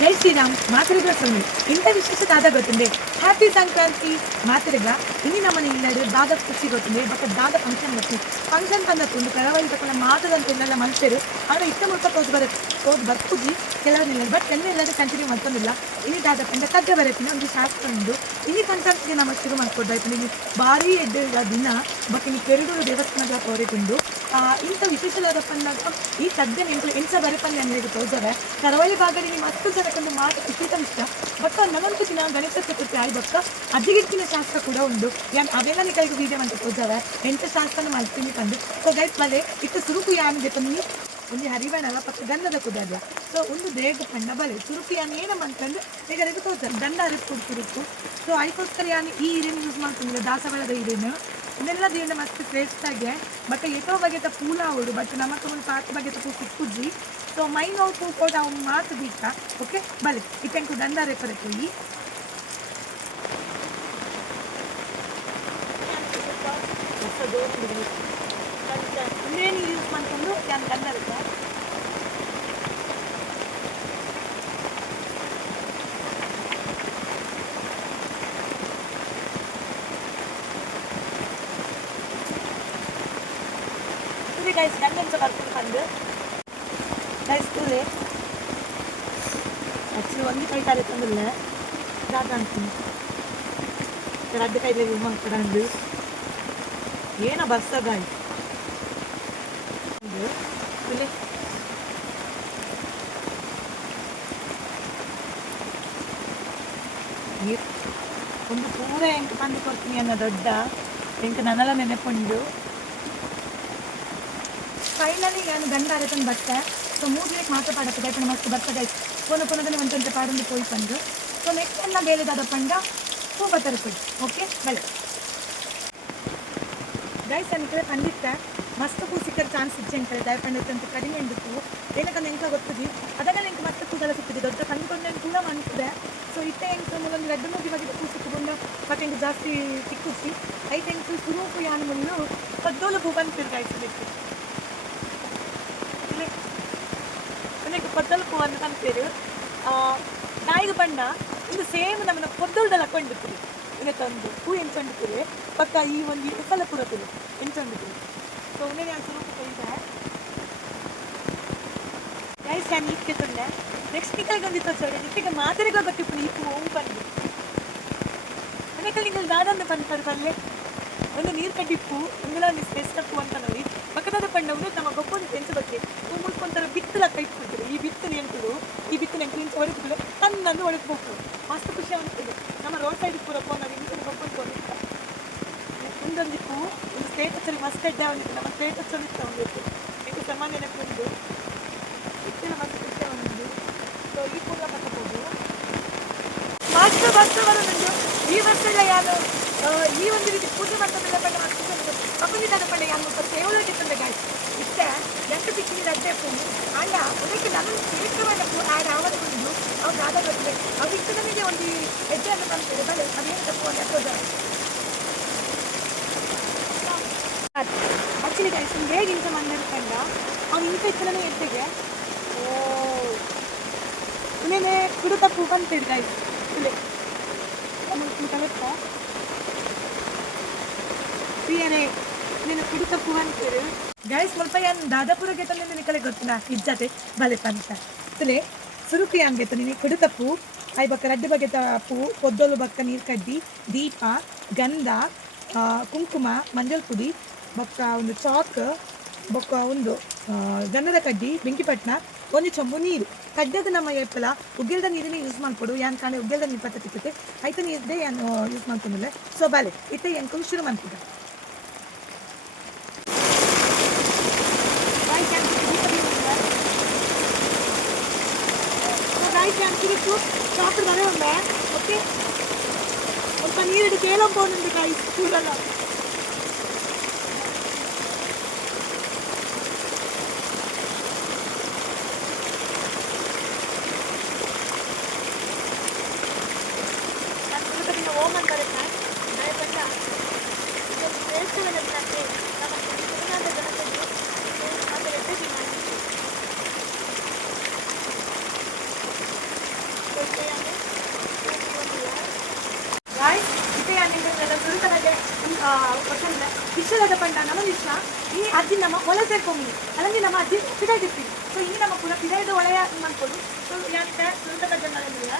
ಜೈ ಶ್ರೀರಾಮ್ ಮಾತೃಗಳ ಸ್ವಾಮಿ ಇಂಥ ವಿಶೇಷತಾದ ಗೊತ್ತುಂಡೆ ಹ್ಯಾಪಿ ಸಂಕ್ರಾಂತಿ ಮಾತೃಗ ಇನ್ನು ನಮ್ಮನೆ ಇಲ್ಲಡೆ ದಾದ ಖುಷಿ ಗೊತ್ತುಂಡೆ ಬಟ್ ದಾದ ಫಂಕ್ಷನ್ ಗೊತ್ತು ಫಂಕ್ಷನ್ ತಂದಕ್ಕೊಂದು ಕರಾವಳಿ ತಕೊಂಡ ಮಾತದಂತೆಲ್ಲ ಮನುಷ್ಯರು ಅವರ ಇಷ್ಟ ಮುಟ್ಟ ಹೋದ್ ಬರ್ತುಜಿ ಕೆಲವರಿಲ್ಲ ಬಟ್ ಎಲ್ಲೆಲ್ಲದೆ ಕಂಟಿನ್ಯೂ ಮಾಡ್ಕೊಂಡಿಲ್ಲ ಇನಿ ದಾದ ಪಂಡ ಕದ್ದ ಬರತ್ತಿನ ಒಂದು ಶಾಸ್ತ್ರ ಉಂಟು ಇನಿ ಸಂಕ್ರಾಂತಿಗೆ ನಮ್ಮ ಶುರು ಮಾಡ್ಕೊಡ್ದಾಯ್ತು ಇಲ್ಲಿ ಭಾರಿ ಎಡ್ಡ ದಿನ ಬಟ್ ಇನ್ನು ಕೆರಡೂರು ದೇವಸ್ಥಾನದ ಕೋರಿಕೊಂಡು ಇಂಥ ವಿಶೇಷವಾದ ಪಂದಾಗ ಈ ಸದ್ಯ ಎಂಚ ಬರಪಂದೆ ಅಂದರೆ ತೋಜವೆ ಕರಾವಳಿ ಭಾಗದಲ್ಲಿ ಮಸ್ತು ಜನಕ್ಕೊಂದು ಮಾತು ವಿಶೇಷ ಇಷ್ಟ ಬಟ್ ನನ್ನಂತೂ ದಿನ ಗಣೇಶ ಚತುರ್ಥಿ ಆಯ್ ಬಕ್ಕ ಅಜ್ಜಿಗಿಟ್ಟಿನ ಶಾಸ್ತ್ರ ಕೂಡ ಉಂಟು ಅವೆಲ್ಲ ನಿಕಲಿಗೆ ವೀಡಿಯೋ ಅಂತ ತೋಜವೆ ಎಂತ ಶಾಸ್ತ್ರನ ಮಾಡ್ತೀನಿ ಕಂಡು ಸೊ ಗೈಸ್ ಮಲೆ ಇತ್ತು ಸುರುಕು ಯಾನಿದೆ ತಂದು ಒಂದು ಹರಿವಣಲ್ಲ ಪಕ್ಕ ಗಂಧದ ಕುದಲ್ಲ ಸೊ ಒಂದು ದೇಗ ಪಂಡ ಬಲೆ ಸುರುಕು ಯಾನ್ ಏನಮ್ಮ ಅಂತಂದು ಈಗ ಅದಕ್ಕೆ ತೋರ್ತಾರೆ ದಂಡ ಅರಿಸ್ಕೊಡು ಸುರುಕು ಸೊ ಅದಕ್ಕೋಸ್ಕರ ಯಾನು ಈ ಹಿರಿಯನ್ನು ಯೂಸ್ ಮಾಡ್ಕೊಂಡಿಲ್ಲ ದಾಸವಾಳದ ಹಿರಿಯನ್ನು ಇನ್ನೆಲ್ಲ ದೇವನ ಮಸ್ತ್ ಟೇಸ್ಟಾಗೆ ಬಟ್ ಎಷ್ಟೋ ಬಗೆತ ಪೂಲ ಅವಳು ಬಟ್ ನಮಕ್ಕೆ ಒಂದು ಪಾಕ ಬಗೆತ ಪೂ ಸಿಕ್ಕುಜ್ಜಿ ಸೊ ಮೈ ನೋವು ಪೂ ಕೊಡ ಅವ್ನು ಮಾತು ಬಿಟ್ಟ ಓಕೆ ಬಲೆ ಇಟ್ಟಂಕು ದಂಡ ರೆಪರೆ ಕೊಯ್ಯಿ ಇನ್ನೇನು ಯೂಸ್ ಮಾಡ್ಕೊಂಡು ಯಾನ್ ದಂಡ ಇರುತ್ತೆ guys gandam sa kartun kandu guys tule actually ಒಂದು ಕೈ ಕಾಲ ತಂದಿಲ್ಲ ದಾದ ಅಂತೀನಿ ಎರಡು ಕೈಲಿ ಮಾಡ್ಕೊಂಡು ಏನ ಬರ್ಸ ಗಾಯ್ ತule ಒಂದು ಪೂರ ಎಂಕ ತಂದು ಕೊಡ್ತೀನಿ ಅನ್ನೋ ದೊಡ್ಡ ಎಂಕ ನನ್ನೆಲ್ಲ ನೆನಪುಂಡು ಫೈನಲಿ ನಾನು ಗಂಡ ಅರತನ ಬಟ್ಟೆ ಸೊ 3 ದಿನಕ್ಕೆ ಮಾತ್ರ ಪಾಡಕ್ಕೆ ಪಂಡ ಮಸ್ತ್ ಬರ್ತದೆ ಪುನಃ ಒಂದಂತೆ ಪಾಡೊಂದು ಪೋಯಿ ಬಂದು ಸೊ ನೆಕ್ಸ್ಟ್ ಎಲ್ಲ ಬೇರೆದಾದ ಪಂಡ ಹೂ ಬತ್ತರಕೊಡಿ ಓಕೆ ಬಳೆ ಗೈಸ್ ಅನ್ಕಡೆ ಖಂಡಿತ ಮಸ್ತ್ ಹೂ ಸಿಕ್ಕರ ಚಾನ್ಸ್ ಇಚ್ಚೆ ಅಂತಾರೆ ದಯಪಂಡಂತ ಕಡಿಮೆ ಉಂಟು ಏನಕ್ಕಂದ್ರೆ ಎಂಕ ಗೊತ್ತದೆ ಅದನ್ನೆಲ್ಲ ಎಂಕ ಮಸ್ತ್ ಕೂದಲ ಸಿಕ್ಕಿದೆ ದೊಡ್ಡ ಕಂಡುಕೊಂಡೆ ಕೂಡ ಅನ್ಸಿದೆ ಸೊ ಇತ್ತೆ ಎಂಕ ಒಂದು 2-3 ಬಗೆದ ಹೂ ಸಿಕ್ಕಿಕೊಂಡು ಬಟ್ ಎಂಕ ಜಾಸ್ತಿ ಸಿಕ್ಕುಸಿ ಐತೆ ಎಂಕ ಸುರುಪು ಯಾನು ಮುಳ್ಳು ಪದ್ದೋಲು ಹೂ ಬಂತಿರು ಗಾಯಿಸಬೇಕು ನನಗೆ ಪದ್ದಲು ಪೂ ಅಂತ ಅಂತೀರು ನಾಯಿಗೆ ಬಣ್ಣ ಒಂದು ಸೇಮ್ ನಮ್ಮನ್ನ ಪೊದ್ದಲ್ದಲ್ಲ ಕೊಂಡಿರ್ತೀರಿ ಇನ್ನೇ ತಂದು ಹೂ ಎಂಚ್ಕೊಂಡಿರ್ತೀರಿ ಪಕ್ಕ ಈ ಒಂದು ಉಪ್ಪಲ ಪುರತೀರಿ ಎಂಚ್ಕೊಂಡಿರ್ತೀರಿ ಸೊ ಉನ್ನೇ ನಾನು ಸುರುಪು ಕೊಯ್ದೆ ಗೈಸ್ ನಾನು ಈಕೆ ತಂದೆ ನೆಕ್ಸ್ಟ್ ನಿಕಲ್ಗೆ ಒಂದಿತ್ತು ಸರಿ ನಿಟ್ಟಿಗೆ ಮಾದರಿಗ ಗೊತ್ತಿಪ್ಪು ಈ ಪೂ ಹೂ ಬಂದು ಮನೆಕಲ್ಲಿ ನಿಂಗೆ ದಾದಂದು ಬಂತಾರೆ ಬಲ್ಲೆ ಒಂದು ನೀರು ಕಡ್ಡಿಪ್ಪು ಒಂದೆಲ್ಲ ಒಂದು ಸ್ಪೆಸ್ಟ್ ಪೂ ಅಂತ ನೋಡಿ ಪಕ್ಕದ ಪಂಡ ಒಂದು ನಮ್ಮ ಗೊಬ್ಬೊಂದು ಬೆಂಚು ಬಗ್ಗೆ ಹೂ ಮುಳ್ಕೊಂತಾರೆ ಬಿತ್ತಲ ಕೈ ಕೊಡ್ತೀರಿ ಈ ಬಿತ್ತು ನೆಂಟುದು ಈ ಬಿತ್ತು ನೆಂಟು ಇಂಚು ಹೊಡೆದು ತನ್ನನ್ನು ಹೊಡೆದ್ಬೇಕು ಮಸ್ತ್ ಖುಷಿ ಅನಿಸ್ತದೆ ನಮ್ಮ ರೋಡ್ ಸೈಡ್ ಪೂರಪ್ಪ ನಾವು ಇಂಚು ಗೊಬ್ಬೊಂದು ಹೊಡಿತ ಒಂದೊಂದು ಪೂ ಒಂದು ಸ್ಟೇಟಸಲ್ಲಿ ಮಸ್ತ್ ಎಡ್ಡೆ ಒಂದಿತ್ತು ನಮ್ಮ ಸ್ಟೇಟಸ್ ಹೊಲಿಸ್ತಾ ಒಂದಿತ್ತು ಇದು ಸಮಾನ ನೆನಪುಂದು ಇತ್ತಿನ ಮಸ್ತ್ ಖುಷಿ ಒಂದಿದ್ದು ಸೊ ಈ ಪೂಲ ಕಟ್ಟಬಹುದು ಮಸ್ತ್ ಮಸ್ತ್ ಬರೋದು ಈ ವರ್ಷಲ್ಲ ಯಾರು ಈ ಒಂದು ರೀತಿ ಪೂಜೆ ಮಾಡ್ಕೊಂಡೆಲ್ಲ ಪಂಡ ಮಸ್ತ್ ಅಪ್ಪನಿದ್ದಾನ ಪಂಡ ಯಾರು ಸೇವಲೋಗಿತ್ತಂದೆ ಗಾಯ್ ಇಷ್ಟ ಎಷ್ಟು ಬಿಕ್ಕಿನ ರಡ್ಡೆ ಪೂನು ಅಂಡ ಅದಕ್ಕೆ ನಾನು ಶ್ರೇಷ್ಠವಾದ ಪೂ ಆಡ ಆವದ ಬಂದು ಅವ್ರು ಆದ ಬರ್ತದೆ ಅವ್ರು ಇಷ್ಟು ನಮಗೆ ಒಂದು ಹೆಜ್ಜೆಯನ್ನು ಕಾಣ್ತಾರೆ ಬಲೆ ಅದೇನು ತಪ್ಪು ಅಂತ ಹಾಕೋದ ಆಕ್ಚುಲಿ ಗೈಸ್ ಹೇಗೆ ಇಂಥ ಮಂದಿರ್ಕಂಡ ಅವ್ನು ಇಂಥ ಇತ್ತನೇ ಎದ್ದೆಗೆ ಇನ್ನೇನೆ ಕುಡುತ ಪೂ ಬಂತಿಡ್ ಗೈಸ್ ಇಲ್ಲೇ ಕಲರ್ತಾ ಪ್ರಿಯರೇ ನೀನು ಕುಡುತ ಪೂ ಅಂತೀರಿ ಗೈಸ್ ಸ್ವಲ್ಪ ಏನು ದಾದಾಪುರಗೆ ತಂದು ನಿನಕಲೆ ಗೊತ್ತಿಲ್ಲ ಇಜ್ಜತೆ ಬಲೆ ಪಂಚ ತಲೆ ಸುರುಪಿ ಹಂಗೆ ನೀನು ಕುಡುತ ಪೂ ಐ ಬಕ್ಕ ರಡ್ಡು ಬಗೆತ ಪೂ ಪೊದ್ದೋಲು ಬಕ್ಕ ನೀರು ಕಡ್ಡಿ ದೀಪ ಗಂಧ ಕುಂಕುಮ ಮಂಜಲ್ ಪುಡಿ ಬೊಕ್ಕ ಒಂದು ಚಾಕ್ ಬೊಕ್ಕ ಒಂದು ಗಂಧದ ಕಡ್ಡಿ ಬೆಂಕಿಪಟ್ಟಣ ಒಂದು ಚೊಂಬು ನೀರು ಕಡ್ಡದ ನಮ್ಮ ಎಪ್ಪಲ ಉಗ್ಗೆಲ್ದ ನೀರನ್ನೇ ಯೂಸ್ ಮಾಡ್ಕೊಡು ಯಾನ್ ಕಾಣೆ ಉಗ್ಗೆಲ್ದ ನೀರು ಪತ್ತ ತಿಕ್ಕುತ್ತೆ ಆಯ್ತು ನೀರದೇ ಏನು ಯೂಸ್ ಮಾಡ್ಕೊಂಡಿಲ್ಲ ಸೊ ಬಾಲೆ ಇತ್ತೆ ಎಂಕು ಶುರು ಮಾಡ್ತಿದ್ದೆ ಚಾನ್ಸಿತ್ತು ಚಾಪು ಬರೇ ಉಂಡೆ ಓಕೆ ಸ್ವಲ್ಪ ನೀರಿಟ್ಟು ಕೇಳಂ போகணுண்டு गाइस ಕೂಡಲ್ಲ ನಾನು ಸ್ವಲ್ಪ ಓಮನ್ ಬರುತ್ತೆ ದಯವಿಟ್ಟು ಇದು ಟೇಸ್ಟ್ವನ್ನ ಇರುತ್ತೆ ನಮ್ಮ ಕುಡಿನಾದ ಜನತೆಗೆ ಮತ್ತೆ ರೆಸಿಪಿ ಮಾಡಿ ಒಟ್ಟಂದ್ರೆ ಇಷ್ಟದ ಪಂಡ ನಮ್ಮ ಇಷ್ಟ ಈ ಅಜ್ಜಿ ನಮ್ಮ ಒಳ ಸೇರ್ಕೊಂಡಿ ಅಲ್ಲಂಗೆ ನಮ್ಮ ಅಜ್ಜಿ ಪಿದಾಗಿರ್ತೀವಿ ಸೊ ಈ ನಮ್ಮ ಪೂರ ಪಿದಾಯದ ಒಳೆಯ ಮಾಡ್ಕೊಂಡು ಸೊ ಯಾಕೆ ಸುಂಟ ಕಜ್ಜಂಗಳಿಲ್ಲ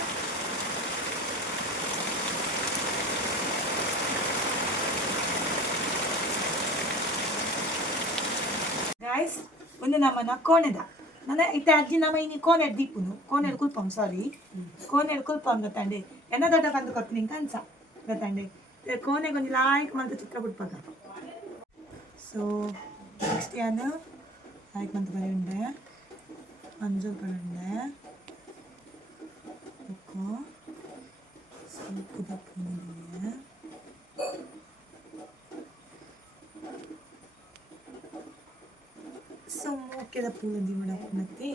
ಗಾಯ್ಸ್ ಒಂದು ನಮ್ಮನ ಕೋಣೆದ ನನ್ನ ಇತ್ತೆ ಅಜ್ಜಿ ನಮ್ಮ ಇನ್ನು ಕೋಣೆ ದೀಪುನು ಕೋಣೆಡ್ ಕುಲ್ಪಂ ಸಾರಿ ಕೋಣೆಡ್ ಕುಲ್ಪಂ ಗೊತ್ತಂಡೆ ಎನ್ನ ದೊಡ್ಡ ಬಂದು ಕೊಡ್ತೀನಿ ಕನ್ಸ ಗೊತ್ತಂಡೆ ಕೋಣೆಗೆ ಒಂದು ಲಾಯ್ಕ್ ಮಂತ ಚಿತ್ರ ಬಿಡ್ಪಾಗ ಸೊ ನೆಕ್ಸ್ಟ್ ಏನು ಲಾಯ್ಕ್ ಮಂತ ಬರೆಯುಂಡೆ ಮಂಜೂರು ಬರೆಯುಂಡೆ ಸ್ವಲ್ಪ ದಪ್ಪನಿದೆ ಸೊ ಮೂಕ್ಯದ ಪೂಲಂದಿ ಮಾಡಕ್ಕೆ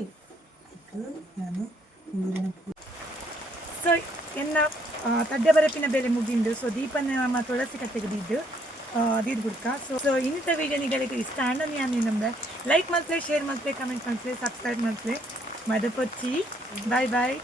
ನಾನು ಊರಿನ ಪೂ ಸೊ ಎನ್ನ ತಡ್ಡೆ ಬರಪಿನ ಬೇಲೆ ಮುಗಿಂದು ಸೊ ದೀಪನ ನಮ್ಮ ತುಳಸಿ ಕಟ್ಟೆಗೆ ದೀದ್ ಬಿಡ್ಕ ಸೊ ಇನ್ನಿತ ವೀಡಿಯೋ ನಿಗಳಿಗೆ ಇಷ್ಟ ಆಂಡನಿ ನಾನು ನಮ್ಗೆ ಲೈಕ್ ಮಾಡ್ತೇವೆ ಶೇರ್ ಮಾಡ್ತೇವೆ ಕಮೆಂಟ್ ಮಾಡ್ತೇವೆ ಸಬ್ಸ್ಕ್ರೈಬ್ ಮಾಡ್ತೇವೆ ಮದಪೊಚ್ಚಿ ಬಾಯ್ ಬಾಯ್